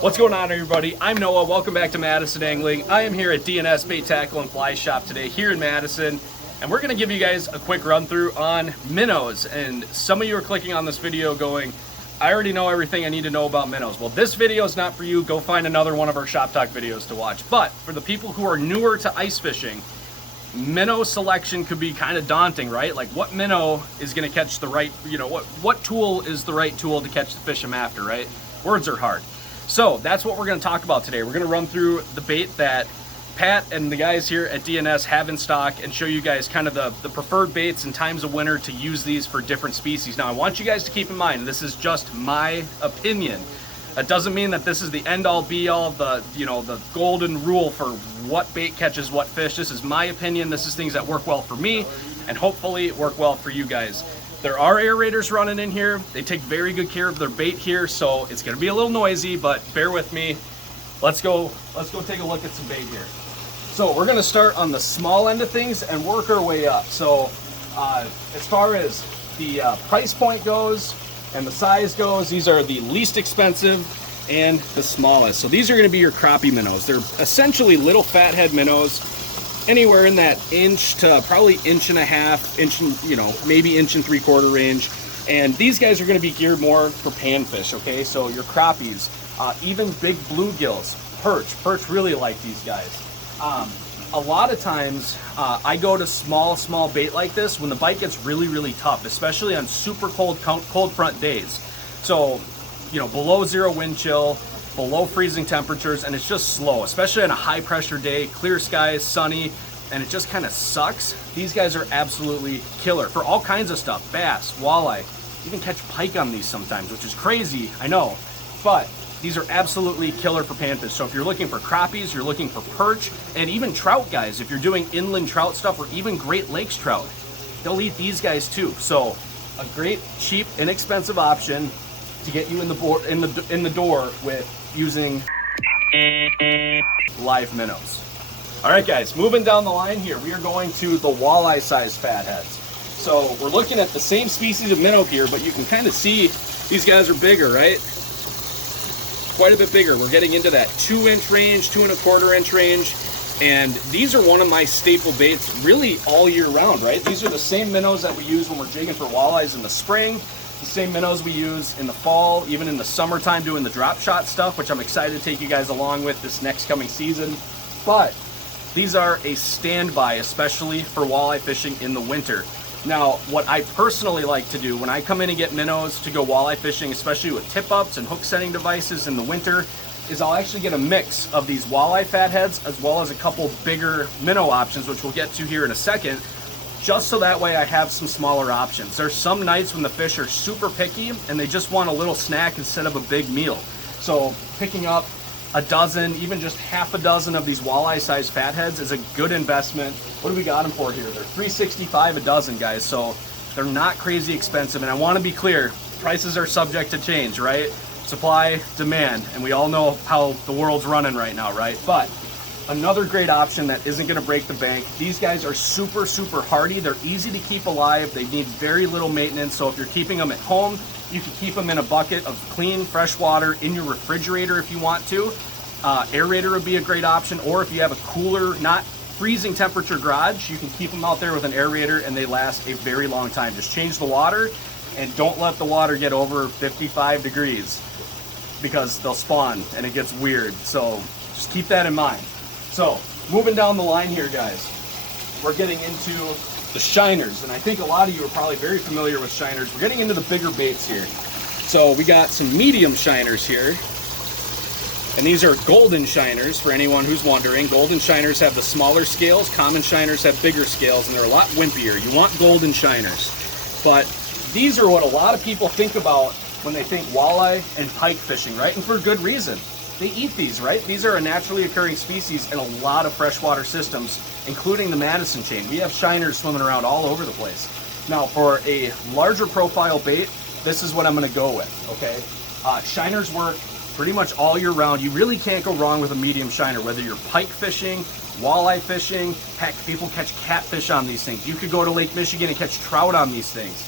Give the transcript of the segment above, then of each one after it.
What's going on, everybody? I'm Noah. Welcome back to Madison Angling. I am here at D&S Bait Tackle and Fly Shop today here in Madison, and we're going to give you guys a quick run through on minnows. And some of you are clicking on this video going, I already know everything I need to know about minnows. Well, this video is not for you. Go find another one of our Shop Talk videos to watch. But for the people who are newer to ice fishing, minnow selection could be kind of daunting, right? Like, what minnow is going to catch the right, what tool is the right tool to catch the fish I'm after, right? Words are hard. So that's what we're going to talk about today. We're going to run through the bait that Pat and the guys here at D&S have in stock and show you guys kind of the preferred baits and times of winter to use these for different species. Now, I want you guys to keep in mind, this is just my opinion. That doesn't mean that this is the end-all be-all, the golden rule for what bait catches what fish. This is my opinion. This is things that work well for me and hopefully work well for you guys. There are aerators running in here. They take very good care of their bait here, so it's gonna be a little noisy, but bear with me. Let's go take a look at some bait here. So we're gonna start on the small end of things and work our way up. So as far as the price point goes and the size goes, these are the least expensive and the smallest. So these are gonna be your crappie minnows. They're essentially little fathead minnows, anywhere in that inch to probably inch and a half, maybe inch and 3/4 range. And these guys are going to be geared more for panfish, okay? So your crappies, even big bluegills, perch really like these guys. A lot of times I go to small bait like this when the bite gets really tough, especially on super cold front days. So, below zero wind chill, below freezing temperatures, and it's just slow, especially on a high pressure day, clear skies, sunny, and it just kind of sucks. These guys are absolutely killer for all kinds of stuff. Bass, walleye, even catch pike on these sometimes, which is crazy, I know, but these are absolutely killer for panfish. So if you're looking for crappies, you're looking for perch, and even trout guys, if you're doing inland trout stuff or even Great Lakes trout, they'll eat these guys too. So a great, cheap, inexpensive option to get you in the door with using live minnows. All right, guys, moving down the line here, we are going to the walleye size fatheads. So we're looking at the same species of minnow here, but you can kind of see these guys are bigger, right? Quite a bit bigger. We're getting into that 2-inch range, 2¼ inch range, and these are one of my staple baits really all year round, right? These are the same minnows that we use when we're jigging for walleyes in the spring, the same minnows we use in the fall, even in the summertime doing the drop shot stuff, which I'm excited to take you guys along with this next coming season. But these are a standby, especially for walleye fishing in the winter. Now, what I personally like to do when I come in and get minnows to go walleye fishing, especially with tip-ups and hook setting devices in the winter, is I'll actually get a mix of these walleye fatheads as well as a couple bigger minnow options, which we'll get to here in a second, just so that way I have some smaller options. There's some nights when the fish are super picky and they just want a little snack instead of a big meal. So picking up a dozen, even just half a dozen of these walleye size fatheads is a good investment. What do we got them for here? They're $3.65 a dozen, guys, so they're not crazy expensive. And I want to be clear, prices are subject to change, right? Supply, demand, and we all know how the world's running right now, right? But another great option that isn't going to break the bank. These guys are super hardy. They're easy to keep alive. They need very little maintenance. So if you're keeping them at home, you can keep them in a bucket of clean, fresh water in your refrigerator if you want to. Aerator would be a great option. Or if you have a cooler, not freezing temperature garage, you can keep them out there with an aerator and they last a very long time. Just change the water and don't let the water get over 55 degrees because they'll spawn and it gets weird. So just keep that in mind. So, moving down the line here, guys, we're getting into the shiners, and I think a lot of you are probably very familiar with shiners. We're getting into the bigger baits here. So we got some medium shiners here, and these are golden shiners for anyone who's wondering. Golden shiners have the smaller scales, common shiners have bigger scales, and they're a lot wimpier. You want golden shiners. But these are what a lot of people think about when they think walleye and pike fishing, right? And for good reason. They eat these, right? These are a naturally occurring species in a lot of freshwater systems, including the Madison chain. We have shiners swimming around all over the place. Now, for a larger profile bait, this is what I'm gonna go with, okay? Shiners work pretty much all year round. You really can't go wrong with a medium shiner, whether you're pike fishing, walleye fishing, heck, people catch catfish on these things. You could go to Lake Michigan and catch trout on these things.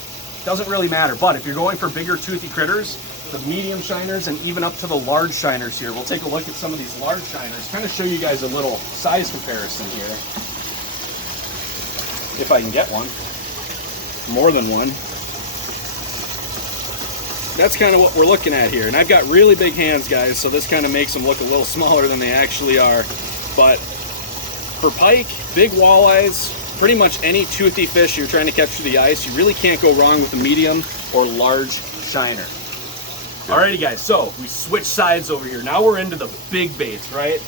Doesn't really matter, but if you're going for bigger toothy critters, the medium shiners and even up to the large shiners here. We'll take a look at some of these large shiners, kind of show you guys a little size comparison here. If I can get one, more than one. That's kind of what we're looking at here. And I've got really big hands, guys, so this kind of makes them look a little smaller than they actually are. But for pike, big walleyes, pretty much any toothy fish you're trying to catch through the ice, you really can't go wrong with a medium or large shiner. Alrighty guys, so we switched sides over here. Now we're into the big baits, right?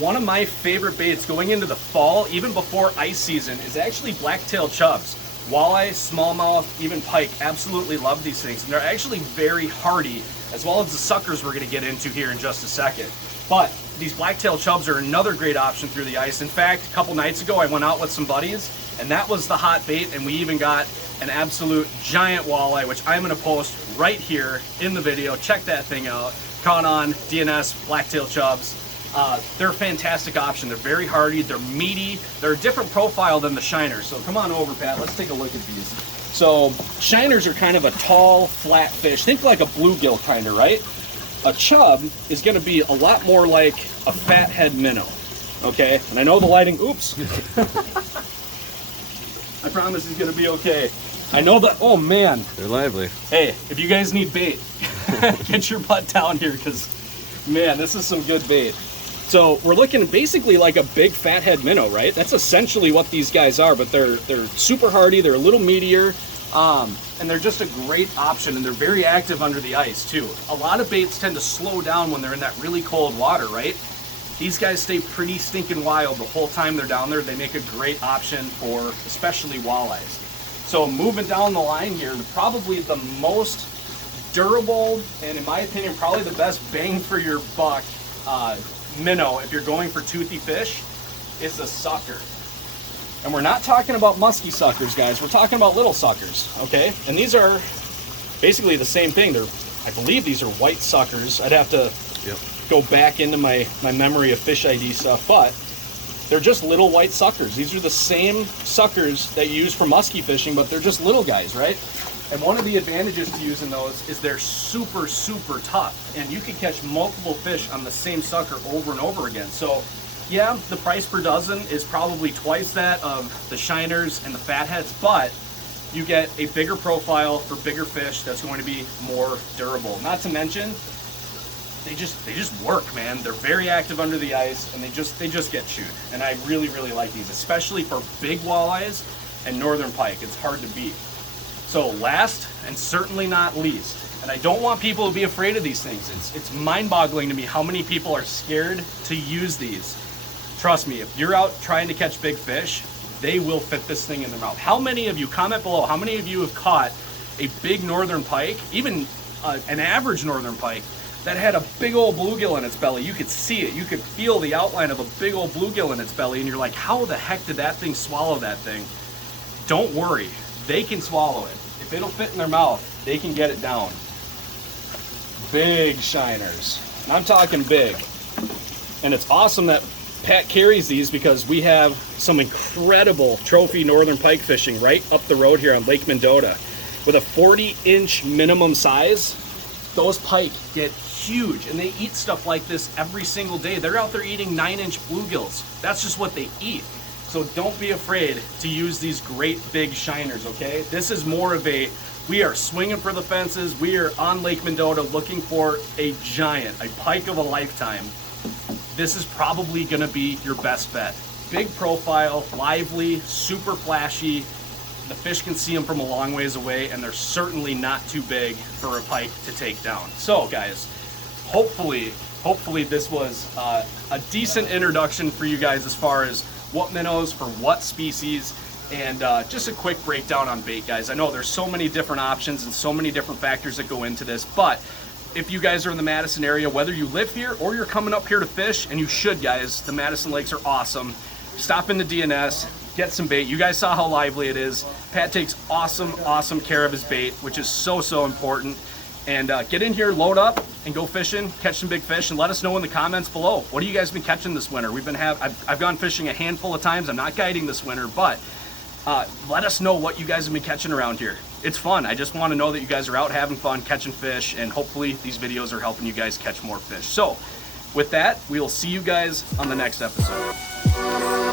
One of my favorite baits going into the fall, even before ice season, is actually blacktail chubs. Walleye, smallmouth, even pike, absolutely love these things. And they're actually very hardy, as well as the suckers we're gonna get into here in just a second. But these blacktail chubs are another great option through the ice. In fact, a couple nights ago, I went out with some buddies, and that was the hot bait, and we even got an absolute giant walleye, which I'm gonna post right here in the video. Check that thing out. Caught on DNS blacktail chubs. They're a fantastic option. They're very hardy, they're meaty, they're a different profile than the shiners. So come on over, Pat, let's take a look at these. So shiners are kind of a tall, flat fish. Think like a bluegill kind of, right? A chub is gonna be a lot more like a fathead minnow, okay? And I know the lighting, oops. I promise it's gonna be okay. I know that, oh man. They're lively. Hey, if you guys need bait, get your butt down here, because man, this is some good bait. So we're looking basically like a big fathead minnow, right? That's essentially what these guys are, but they're super hardy, they're a little meatier, and they're just a great option, and they're very active under the ice too. A lot of baits tend to slow down when they're in that really cold water, right? These guys stay pretty stinking wild the whole time they're down there. They make a great option for especially walleyes. So moving down the line here, probably the most durable, and in my opinion, probably the best bang for your buck minnow, if you're going for toothy fish, is a sucker. And we're not talking about musky suckers, guys. We're talking about little suckers, okay? And these are basically the same thing. I believe these are white suckers. I'd have to go back into my memory of fish ID stuff, but they're just little white suckers. These are the same suckers that you use for musky fishing, but they're just little guys, right? And one of the advantages to using those is they're super, super tough, and you can catch multiple fish on the same sucker over and over again. So yeah, the price per dozen is probably twice that of the shiners and the fatheads, but you get a bigger profile for bigger fish that's going to be more durable. Not to mention, they just work, man. They're very active under the ice, and they just get chewed. And I really, really like these, especially for big walleyes and northern pike. It's hard to beat. So last and certainly not least, and I don't want people to be afraid of these things. It's mind-boggling to me how many people are scared to use these. Trust me, if you're out trying to catch big fish, they will fit this thing in their mouth. How many of you, comment below, how many of you have caught a big northern pike, even an average northern pike, that had a big old bluegill in its belly? You could see it, you could feel the outline of a big old bluegill in its belly, and you're like, how the heck did that thing swallow that thing? Don't worry, they can swallow it. If it'll fit in their mouth, they can get it down. Big shiners, and I'm talking big. And it's awesome that Pat carries these, because we have some incredible trophy northern pike fishing right up the road here on Lake Mendota. With a 40-inch minimum size, those pike get huge, and they eat stuff like this every single day. They're out there eating 9-inch bluegills. That's just what they eat. So don't be afraid to use these great big shiners, okay? This is more of a, we are swinging for the fences. We are on Lake Mendota looking for a giant, a pike of a lifetime. This is probably gonna be your best bet. Big profile, lively, super flashy. The fish can see them from a long ways away, and they're certainly not too big for a pike to take down. So guys, hopefully this was a decent introduction for you guys as far as what minnows for what species, and just a quick breakdown on bait, guys. I know there's so many different options and so many different factors that go into this, but if you guys are in the Madison area, whether you live here or you're coming up here to fish, and you should, guys, the Madison lakes are awesome. Stop into DNS, get some bait. You guys saw how lively it is. Pat takes awesome care of his bait, which is so important. And get in here, load up, and go fishing, catch some big fish, and let us know in the comments below. What have you guys been catching this winter? I've gone fishing a handful of times. I'm not guiding this winter, but let us know what you guys have been catching around here. it's fun. I just want to know that you guys are out having fun, catching fish, and hopefully these videos are helping you guys catch more fish. So with that, we will see you guys on the next episode.